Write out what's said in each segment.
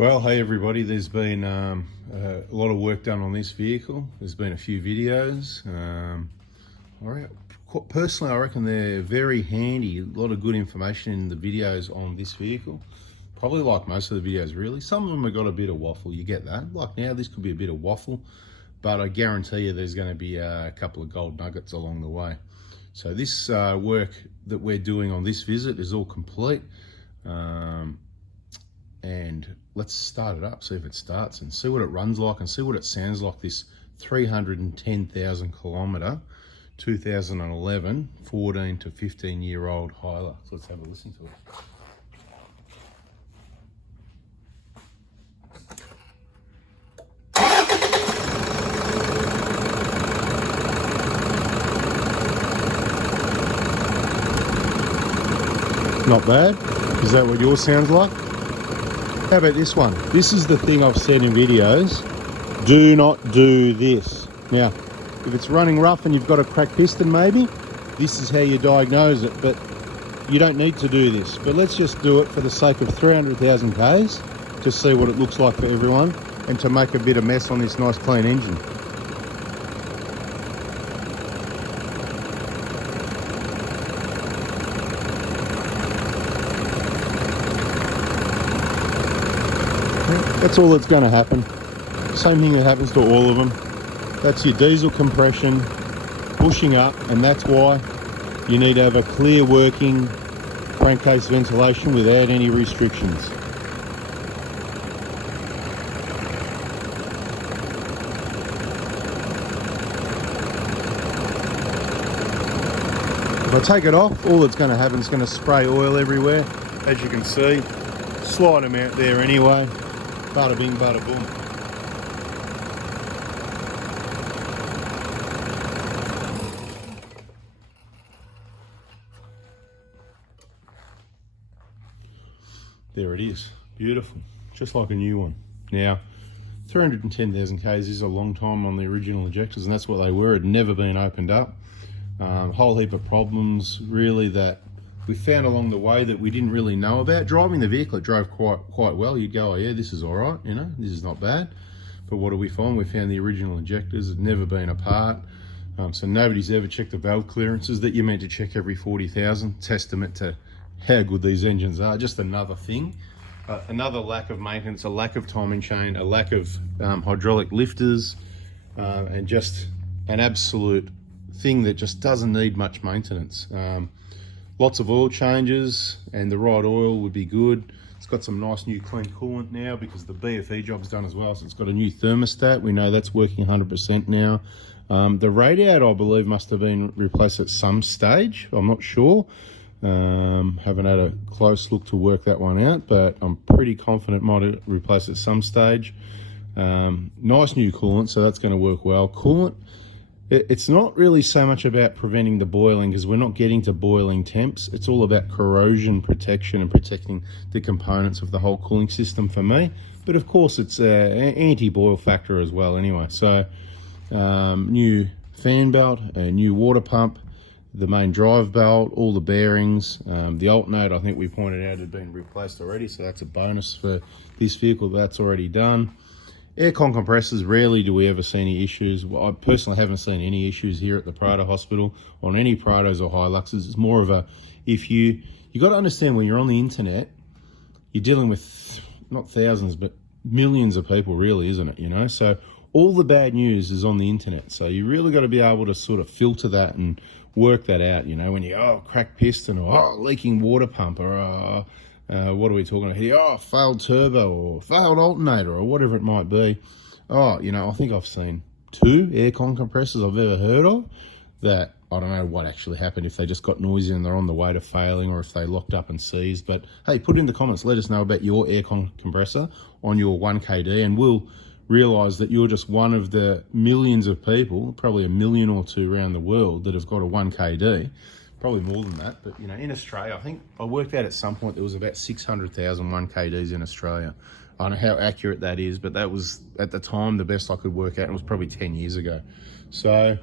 Well, hey everybody, there's been a lot of work done on this vehicle. There's been a few videos. Personally, I reckon they're very handy. A lot of good information in the videos on this vehicle. Probably like most of the videos, really. Some of them have got a bit of waffle, you get that. Like now, this could be a bit of waffle, but I guarantee you there's going to be a couple of gold nuggets along the way. So this work that we're doing on this visit is all complete. And let's start it up, see if it starts and see what it runs like and see what it sounds like, this 310,000 kilometre 2011 14 to 15 year old Hilux. So let's have a listen to it. Not bad. Is that what yours sounds like? How about this one? This is the thing I've said in videos. Do not do this. Now, if it's running rough and you've got a cracked piston maybe, this is how you diagnose it, but you don't need to do this. But let's just do it for the sake of 300,000 Ks to see what it looks like for everyone and to make a bit of mess on this nice clean engine. That's all that's going to happen. Same thing that happens to all of them. That's your diesel compression pushing up, and that's why you need to have a clear working crankcase ventilation without any restrictions. If I take it off, all that's going to happen is going to spray oil everywhere, as you can see. Slide them out there anyway. Bada bing, bada boom. There it is. Beautiful. Just like a new one. Now, 310,000 Ks is a long time on the original injectors, and that's what they were. It had never been opened up. A whole heap of problems, really, that we found along the way that we didn't really know about. Driving the vehicle, it drove quite well. You'd go, oh yeah, this is all right, you know, this is not bad. But what do we find? We found the original injectors had never been apart. So nobody's ever checked the valve clearances that you're meant to check every 40,000. Testament to how good these engines are. Just another thing, another lack of maintenance, a lack of timing chain, a lack of hydraulic lifters, and just an absolute thing that just doesn't need much maintenance. Lots of oil changes, and the right oil would be good. It's got some nice new clean coolant now because the BFE job's done as well. So it's got a new thermostat. We know that's working 100% now. The radiator, I believe, must have been replaced at some stage. I'm not sure. Haven't had a close look to work that one out, but I'm pretty confident it might have replaced at some stage. Nice new coolant, so that's going to work well. Coolant, it's not really so much about preventing the boiling, because we're not getting to boiling temps. It's all about corrosion protection and protecting the components of the whole cooling system for me. But of course, it's an anti-boil factor as well anyway. So new fan belt, a new water pump, the main drive belt, all the bearings, the alternator I think we pointed out had been replaced already, so that's a bonus for this vehicle. That's already done. Aircon compressors, rarely do we ever see any issues. Well, I personally haven't seen any issues here at the Prado Hospital on any Prados or Hiluxes. It's more of a, if you got to understand, when you're on the internet, you're dealing with not thousands but millions of people, really, isn't it? You know, so all the bad news is on the internet. So you really got to be able to sort of filter that and work that out. You know, when you cracked piston, or leaking water pump, or what are we talking about here? Oh, failed turbo or failed alternator or whatever it might be. You know, I think I've seen 2 aircon compressors I've ever heard of that I don't know what actually happened, if they just got noisy and they're on the way to failing, or if they locked up and seized. But hey, put in the comments, let us know about your aircon compressor on your 1KD, and we'll realise that you're just one of the millions of people, probably 1 million or 2 around the world, that have got a 1KD. Probably more than that, but you know, in Australia, I think I worked out at some point there was about 600,000 1KDs in Australia. I don't know how accurate that is, but that was at the time the best I could work out, and it was probably 10 years ago. So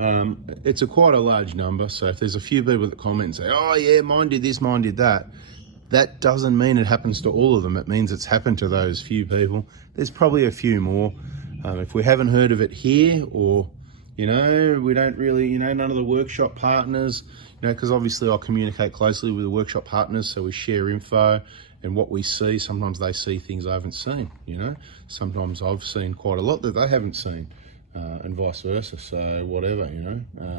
it's quite a large number. So if there's a few people that comment and say, oh yeah, mine did this, mine did that, That doesn't mean it happens to all of them. It means it's happened to those few people. There's probably a few more. If we haven't heard of it here, or, we don't really, none of the workshop partners, because obviously I communicate closely with the workshop partners, so we share info and what we see. Sometimes they see things I haven't seen, Sometimes I've seen quite a lot that they haven't seen, and vice versa. So whatever,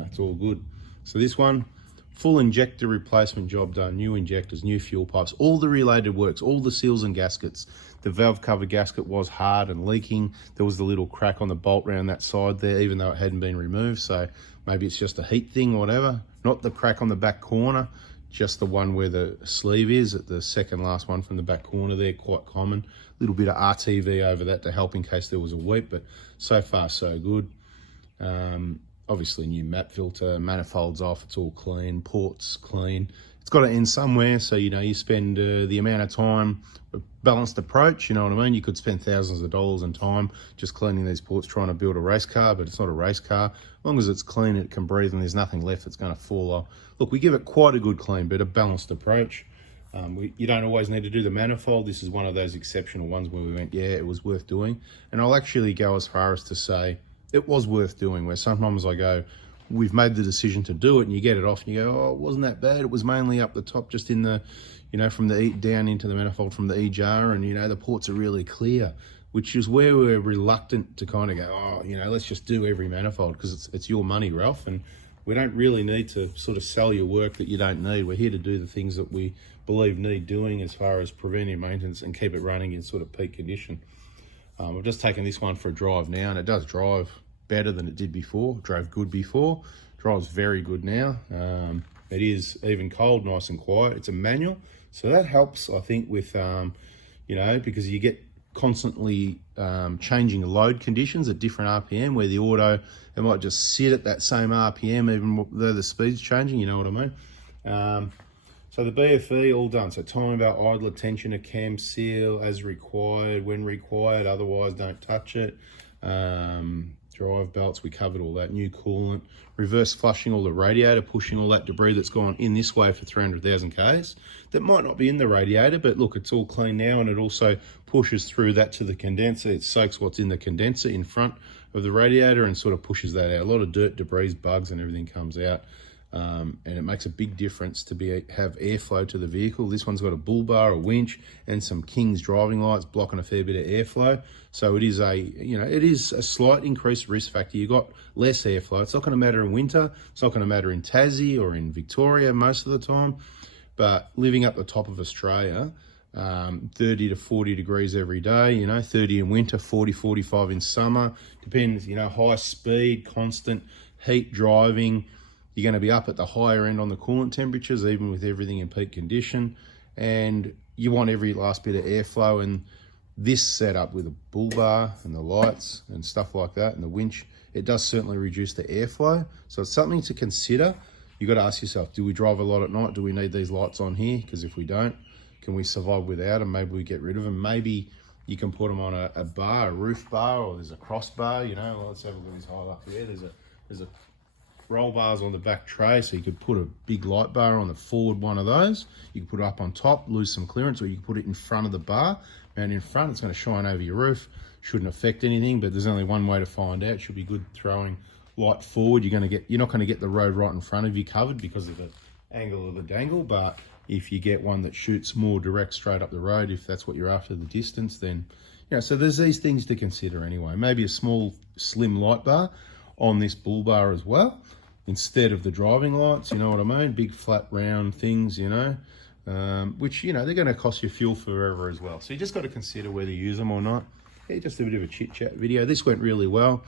it's all good. So this one, full injector replacement job done, new injectors, new fuel pipes, all the related works, all the seals and gaskets. The valve cover gasket was hard and leaking. There was the little crack on the bolt around that side there, even though it hadn't been removed. So maybe it's just a heat thing or whatever. Not the crack on the back corner, just the one where the sleeve is, at the second last one from the back corner there, quite common. A little bit of RTV over that to help in case there was a weep, but so far so good. Obviously new map filter, manifolds off, it's all clean, ports clean. It's got to end somewhere, so you spend the amount of time, a balanced approach, you know what I mean? You could spend thousands of dollars in time just cleaning these ports trying to build a race car, but it's not a race car. As long as it's clean, it can breathe and there's nothing left that's going to fall off. Look, we give it quite a good clean, but a balanced approach. You don't always need to do the manifold. This is one of those exceptional ones where we went, yeah, it was worth doing. And I'll actually go as far as to say it was worth doing, where sometimes I go, we've made the decision to do it, and you get it off and you go, oh, it wasn't that bad. It was mainly up the top, just in the, from the E down into the manifold from the E-jar, and, the ports are really clear, which is where we're reluctant to kind of go, oh, let's just do every manifold, because it's your money, Ralph, and we don't really need to sort of sell your work that you don't need. We're here to do the things that we believe need doing as far as preventive maintenance and keep it running in sort of peak condition. I've just taken this one for a drive now, and it does drive better than it did before. It drove good before, drives very good now. It is even cold, nice and quiet. It's a manual, so that helps, I think, with, because you get constantly changing load conditions at different RPM, where the auto, it might just sit at that same RPM even though the speed's changing, you know what I mean? So the BFE all done. So time belt, idler, tensioner, cam seal as required, when required, otherwise don't touch it. Drive belts, we covered all that. New coolant, reverse flushing all the radiator, pushing all that debris that's gone in this way for 300,000 Ks. That might not be in the radiator, but look, it's all clean now, and it also pushes through that to the condenser. It soaks what's in the condenser in front of the radiator and sort of pushes that out. A lot of dirt, debris, bugs and everything comes out. And it makes a big difference to have airflow to the vehicle. This one's got a bull bar, a winch, and some King's driving lights blocking a fair bit of airflow. So it is a slight increased risk factor. You've got less airflow. It's not going to matter in winter. It's not going to matter in Tassie or in Victoria most of the time. But living up the top of Australia, 30 to 40 degrees every day, 30 in winter, 40, 45 in summer. Depends, high speed, constant heat driving. You're going to be up at the higher end on the coolant temperatures, even with everything in peak condition. And you want every last bit of airflow. And this setup with a bull bar and the lights and stuff like that and the winch, it does certainly reduce the airflow. So it's something to consider. You've got to ask yourself, do we drive a lot at night? Do we need these lights on here? Because if we don't, can we survive without them? Maybe we get rid of them. Maybe you can put them on a bar, a roof bar, or there's a crossbar. Let's have a look at this high up here. There's a roll bars on the back tray, so you could put a big light bar on the forward one of those. You can put it up on top, lose some clearance, or you can put it in front of the bar. And in front, it's going to shine over your roof. Shouldn't affect anything, but there's only one way to find out. It should be good throwing light forward. You're not going to get the road right in front of you covered because of the angle of the dangle, but if you get one that shoots more direct straight up the road, if that's what you're after, the distance, then so there's these things to consider anyway. Maybe a small slim light bar on this bull bar as well, instead of the driving lights, you know what I mean? Big flat round things, which, they're going to cost you fuel forever as well. So you just got to consider whether you use them or not. Yeah, just a bit of a chit chat video. This went really well.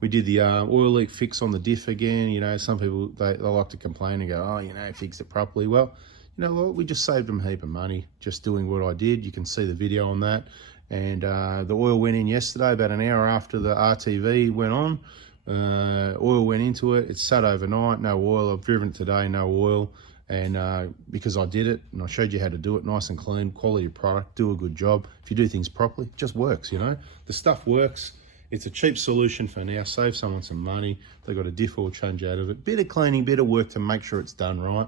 We did the oil leak fix on the diff again. Some people, they like to complain and go, oh, fixed it properly. Well, we just saved them a heap of money just doing what I did. You can see the video on that. And the oil went in yesterday, about an hour after the RTV went on. Oil went into it. It sat overnight, no oil. I've driven it today, no oil. And because I did it and I showed you how to do it, nice and clean, quality product, do a good job. If you do things properly, it just works, The stuff works. It's a cheap solution for now. Save someone some money. They got a diff oil change out of it. Bit of cleaning, bit of work to make sure it's done right.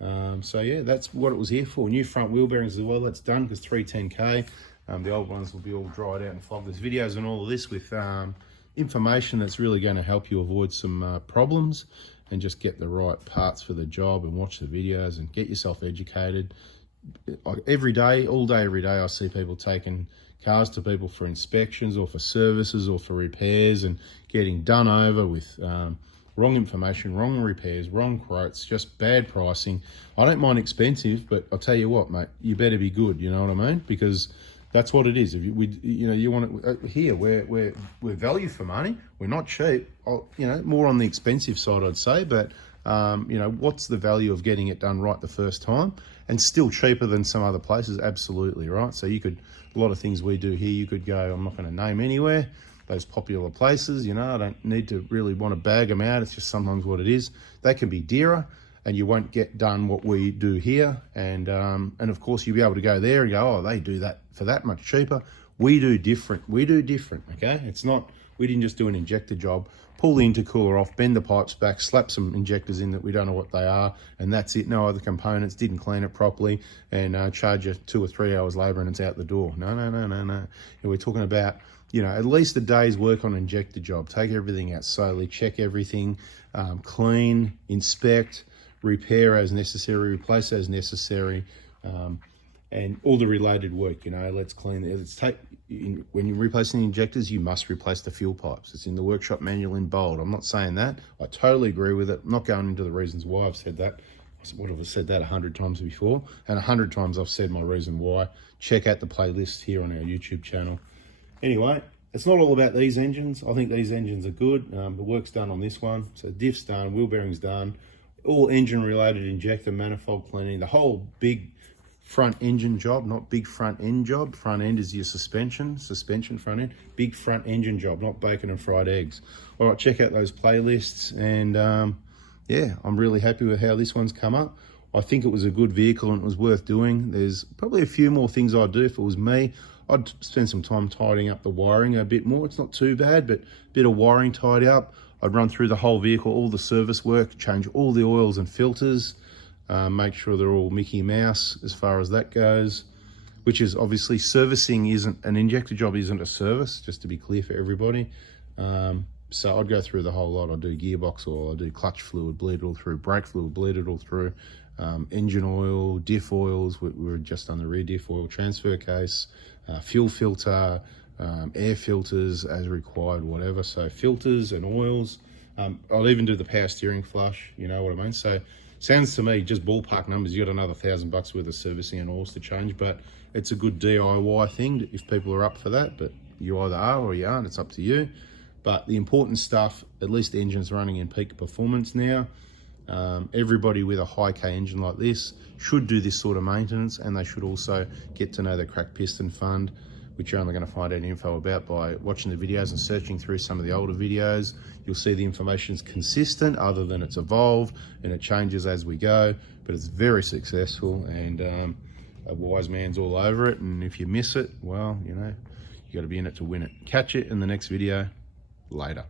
So yeah, that's what it was here for. New front wheel bearings as well. That's done because 310k. The old ones will be all dried out and flogged. There's videos and all of this with information that's really going to help you avoid some problems and just get the right parts for the job, and watch the videos and get yourself educated. Every day, all day, every day, I see people taking cars to people for inspections or for services or for repairs and getting done over with wrong information, wrong repairs, wrong quotes, just bad pricing. I don't mind expensive, but I'll tell you what, mate, you better be good. You know what I mean? Because that's what it is. If you want to, here we're value for money. We're not cheap. More on the expensive side, I'd say. But what's the value of getting it done right the first time, and still cheaper than some other places? Absolutely, right? So a lot of things we do here, you could go, I'm not going to name anywhere, those popular places. I don't need to really want to bag them out. It's just sometimes what it is. They can be dearer, and you won't get done what we do here. And of course, you'll be able to go there and go, oh, they do that for that much cheaper. We do different, okay? It's not, we didn't just do an injector job, pull the intercooler off, bend the pipes back, slap some injectors in that we don't know what they are, and that's it. No other components, didn't clean it properly, and charge you 2 or 3 hours labor and it's out the door. No. And we're talking about, at least a day's work on an injector job. Take everything out slowly, check everything, clean, inspect, repair as necessary, replace as necessary, and all the related work. Let's clean it. When you're replacing the injectors, you must replace the fuel pipes. It's in the workshop manual in bold. I'm not saying that. I totally agree with it. I'm not going into the reasons why I've said that. What have I said that 100 times before? And 100 times I've said my reason why. Check out the playlist here on our YouTube channel. Anyway, it's not all about these engines. I think these engines are good. The work's done on this one. So diff's done, wheel bearing's done, all engine related, injector, manifold cleaning, the whole big front engine job, not big front end job. Front end is your suspension front end. Big front engine job, not bacon and fried eggs. All right, check out those playlists. And yeah, I'm really happy with how this one's come up. I think it was a good vehicle and it was worth doing. There's probably a few more things I'd do if it was me. I'd spend some time tidying up the wiring a bit more. It's not too bad, but a bit of wiring tidy up. I'd run through the whole vehicle, all the service work, change all the oils and filters, make sure they're all Mickey Mouse as far as that goes, which is obviously servicing isn't, an injector job isn't a service, just to be clear for everybody. So I'd go through the whole lot. I'd do gearbox oil, I'd do clutch fluid, bleed it all through, brake fluid, bleed it all through, engine oil, diff oils, we were just on the rear diff oil, transfer case, fuel filter, air filters as required, whatever. So filters and oils. I'll even do the power steering flush, you know what I mean? So sounds to me, just ballpark numbers, you got another $1,000 worth of servicing and oils to change, but it's a good DIY thing if people are up for that. But you either are or you aren't, it's up to you. But the important stuff, at least the engine's running in peak performance now. Everybody with a high K engine like this should do this sort of maintenance, and they should also get to know the cracked piston fund, which you're only going to find out info about by watching the videos and searching through some of the older videos. You'll see the information's consistent, other than it's evolved and it changes as we go, but it's very successful, and a wise man's all over it. And if you miss it, well, you know, you got to be in it to win it. Catch it in the next video. Later.